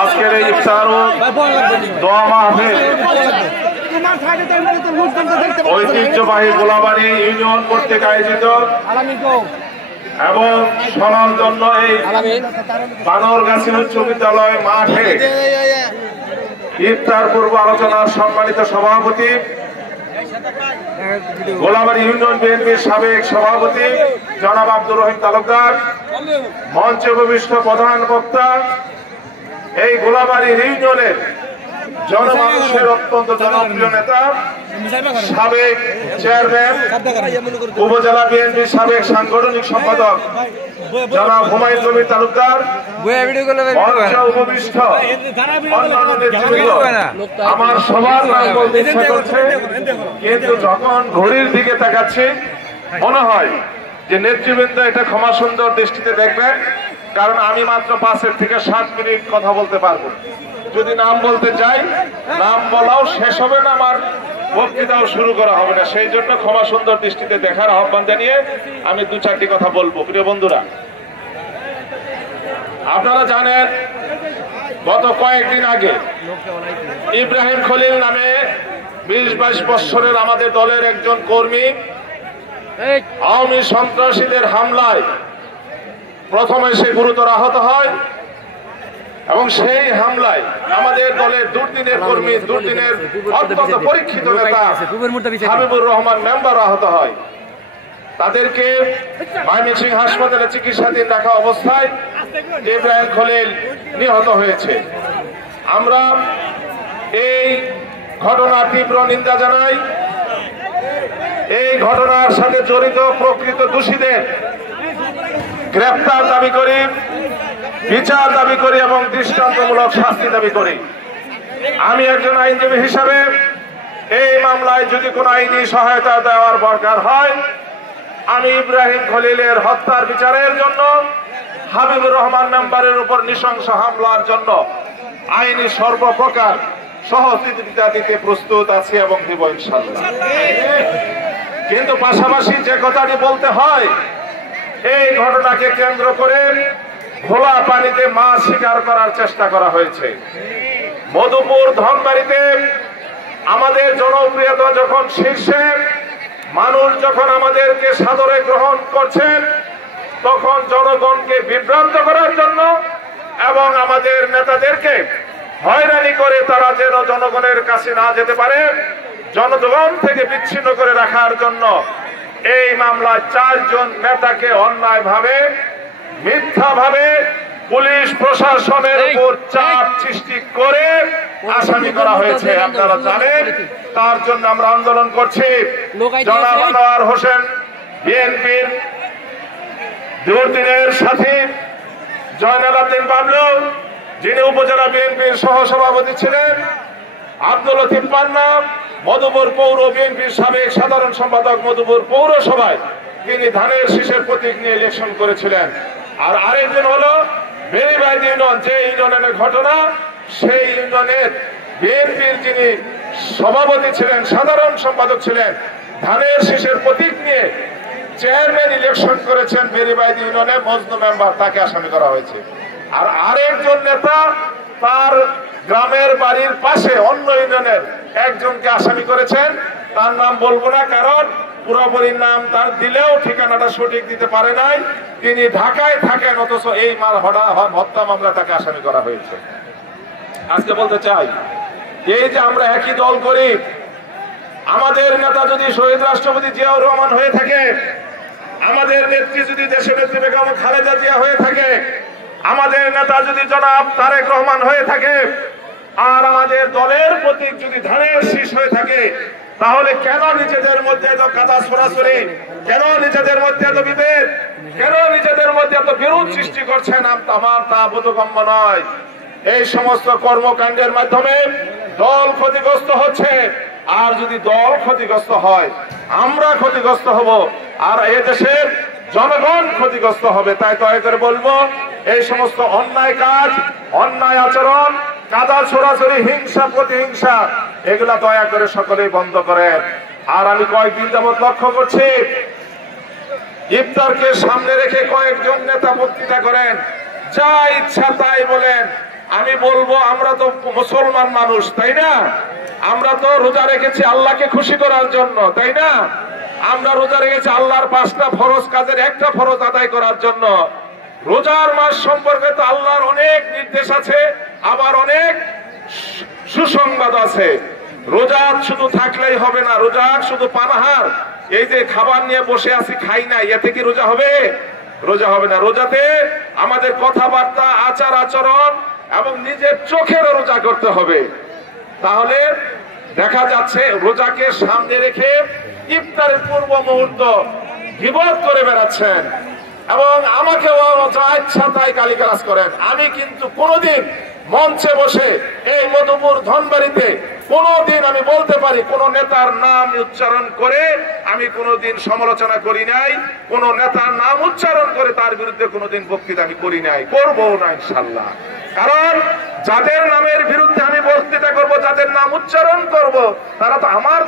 আজকের এই ইফতার দোয়া মাহফিল ঐতিহ্যবাহী গোলাবাড়ী ইউনিয়ন কর্তৃক আয়োজিত এবং শোনার জন্য এই বানরগাছি উচ্চ বিদ্যালয় মাঠে ইফতার পূর্ব আলোচনার সম্মানিত সভাপতি গোলাবাড়ী ইউনিয়ন বিএনপির সাবেক সভাপতি জনাব আব্দুর রহিম তালুকদার, মঞ্চে উপবিষ্ট প্রধান বক্তা এই গোলাবাড়ী ইউনিয়নের জনমানুষের অত্যন্ত জনপ্রিয় নেতা সাবেক চেয়ারম্যান উপজেলা বিএনপির সাবেক সাংগঠনিক সম্পাদক জনাব হুমায়ুন কবির তালুকদার, মঞ্চে উপবিষ্ট অন্যান্য নেতৃবৃন্দ। আমার সবার নাম বলতে ইচ্ছা করছে, কিন্তু যখন ঘড়ির দিকে তাকাচ্ছি মনে হয় যে নেতৃবৃন্দ এটা ক্ষমা সুন্দর দৃষ্টিতে দেখবেন, কারণ আমি মাত্র 5 থেকে 7 মিনিট কথা বলতে পারবো। যদি নাম বলতে চাই, নাম বলাও শেষ হবে না, আমার বক্তৃতাও শুরু করা হবে না। সেই জন্য ক্ষমা সুন্দর দৃষ্টিতে দেখার আহ্বান জানিয়ে আমি 2-4টি কথা বলবো। প্রিয় বন্ধুরা, আপনারা জানেন গত কয়েকদিন আগে ইব্রাহিম খলিল নামে 20-22 বছরের আমাদের দলের একজন কর্মী আওয়ামী সন্ত্রাসীদের হামলায় প্রথমে সে গুরুতর আহত হয় এবং সেই হামলায় আমাদের দলের দুর্দিনের কর্মী, দুর্দিনের অত্যন্ত পরীক্ষিত নেতা হাবিবুর রহমান মেম্বার আহত হয়। তাদেরকে ময়মনসিংহ হাসপাতালে চিকিৎসাধীন রাখা অবস্থায় ইব্রাহিম খলিল নিহত হয়েছে। আমরা এই ঘটনার তীব্র নিন্দা জানাই। এই ঘটনার সাথে জড়িত প্রকৃত দোষীদের গ্রেফতার দাবি করি, বিচার দাবি করি এবং দৃষ্টান্তমূলক শাস্তি দাবি করি। আমি একজন আইনজীবী হিসাবে এই মামলায় যদি কোনো আইনি সহায়তা দেওয়ার দরকার হয়, আমি ইব্রাহিম খলিলের হত্যার বিচারের জন্য, হাবিবুর রহমান মেম্বারের উপর নৃশংস হামলার জন্য আইনি সর্বপ্রকার সহযোগিতা দিতে প্রস্তুত আছি এবং দিব ইনশাআল্লাহ। কিন্তু পাশাপাশি যে কথাটি বলতে হয়, এই ঘটনাকে কেন্দ্র করে খোলা পানিতে মাছ শিকার করার চেষ্টা করা হয়েছে। মধুপুর ধনবাড়িতে আমাদের জনপ্রিয়তা যখন শীর্ষে, মানুষ যখন আমাদেরকে সাদরে গ্রহণ করছেন, তখন জনগণকে বিভ্রান্ত করার জন্য এবং আমাদের নেতাদেরকে হয়রানি করে তারা যেন জনগণের কাছে না যেতে পারে, জনগণ থেকে বিচ্ছিন্ন করে রাখার জন্য এই মামলায় 4 জন নেতাকে অন্যায়ভাবে, মিথ্যাভাবে পুলিশ প্রশাসনের উপর চাপ সৃষ্টি করে আসামি করা হয়েছে। আপনারা জানেন, তার জন্য আমরা আন্দোলন করছি। জনাব আনোয়ার হোসেন বিএনপির দুর্দিনের সাথী, জয়নাল আব্দিন বাবলু যিনি উপজেলা বিএনপির সহসভাপতি ছিলেন, আব্দুল লতিফ পান্না মধুপুর পৌর বিএনপির সাবেক সাধারণ সম্পাদক, মধুপুর পৌরসভায় তিনি ধানের শীষের প্রতীক নিয়ে ইলেকশন করেছিলেন। আর আরেকজন হলো বেরিবাইদ ইউনিয়ন, যে ইউনিয়নের ঘটনা, সেই ইউনিয়নের বিএনপির যিনি সভাপতি ছিলেন, সাধারণ সম্পাদক ছিলেন, ধানের শীষের প্রতীক নিয়ে চেয়ারম্যান ইলেকশন করেছেন বেরিবাইদ ইউনিয়নে, মজনু মেম্বার, তাকে আসামি করা হয়েছে। আর আরেকজন নেতা তার গ্রামের বাড়ির পাশে অন্য ইউনিয়নের একজনকে আসামি করেছেন। তার নাম বলবো না, কারণ পুরোপুরি নাম তার দিলেও ঠিকানাটা সঠিক দিতে পারে নাই। তিনি ঢাকায় থাকেন, অথচ এই হত্যা মামলা তাকে আসামি করা হয়েছে। আজকে বলতে চাই, এই যে আমরা একই দল করি, আমাদের নেতা যদি শহীদ রাষ্ট্রপতি জিয়াউর রহমান হয়ে থাকে, আমাদের নেত্রী যদি দেশের নেত্রী বেগম খালেদা জিয়া হয়ে থাকে, আমাদের নেতা যদি জনাব তারেক রহমান হয়ে থাকে, আর আমাদের দলের প্রতীক যদি ধানের শীষ হয়ে থাকে, তাহলে কেন নিজেদের মধ্যে এত কাদা ছড়াছড়ি, কেন নিজেদের মধ্যে এত বিভেদ, কেন নিজেদের মধ্যে এত বিরোধ সৃষ্টি করছেন? আমার তা বোধগম্য নয়। এই সমস্ত কর্মকাণ্ডের মাধ্যমে দল ক্ষতিগ্রস্ত হচ্ছে, আর যদি দল ক্ষতিগ্রস্ত হয়, আমরা ক্ষতিগ্রস্ত হব, আর এ দেশের জনগণ ক্ষতিগ্রস্ত হবে। তাই দয়া করে বলবো, এই সমস্ত অন্যায় কাজ, অন্যায় আচরণ, কাদা ছড়াছড়ি, হিংসা প্রতিহিংসা, এগুলা দয়া করে সকলেই বন্ধ করেন। আর আমি কয়েকদিন যাবৎ লক্ষ্য করছি, ইফতারকে সামনে রেখে কয়েকজন নেতা বক্তৃতা করেন যা ইচ্ছা তাই বলেন। আমি বলবো আমরা তো মুসলমান মানুষ, তাই না? আমরা তো রোজা রেখেছি আল্লাহকে খুশি করার জন্য, তাই না? আমরা রোজা রেখেছি আল্লাহর 5টা ফরজ কাজের একটা ফরজ আদায় করার জন্য। রোজার মাস সম্পর্কে তো আল্লাহর অনেক নির্দেশ আছে, আবার অনেক সুসংবাদ আছে। রোজা শুধু থাকলেই হবে না, রোজা শুধু পানাহার, এই যে খাবার নিয়ে বসে আছি খাই না, এতে কি রোজা হবে? রোজা হবে না। রোজাতে আমাদের কথাবার্তা, আচার আচরণ এবং নিজের চোখেরও রোজা করতে হবে। তাহলে দেখা যাচ্ছে রোজাকে সামনে রেখে ইফতারের পূর্ব মুহূর্ত গীবত করে বেড়াচ্ছেন এবং আমাকেও যা ইচ্ছা তাই গালিগালাজ করেন। আমি কিন্তু কোনোদিন মঞ্চে বসে এই মধুপুর ধনবাড়িতে কোনোদিন আমি বলতে পারি কোন নেতার নাম উচ্চারণ করে আমি কোনোদিন সমালোচনা করি নাই, কোন নেতার নাম উচ্চারণ করে তার বিরুদ্ধে কোনোদিন বক্তৃতা আমি করি নাই, করবো না ইনশাল্লাহ। কারণ যাদের নামের বিরুদ্ধে আমি বক্তৃতা করব, যাদের নাম উচ্চারণ করব, তারা তো আমার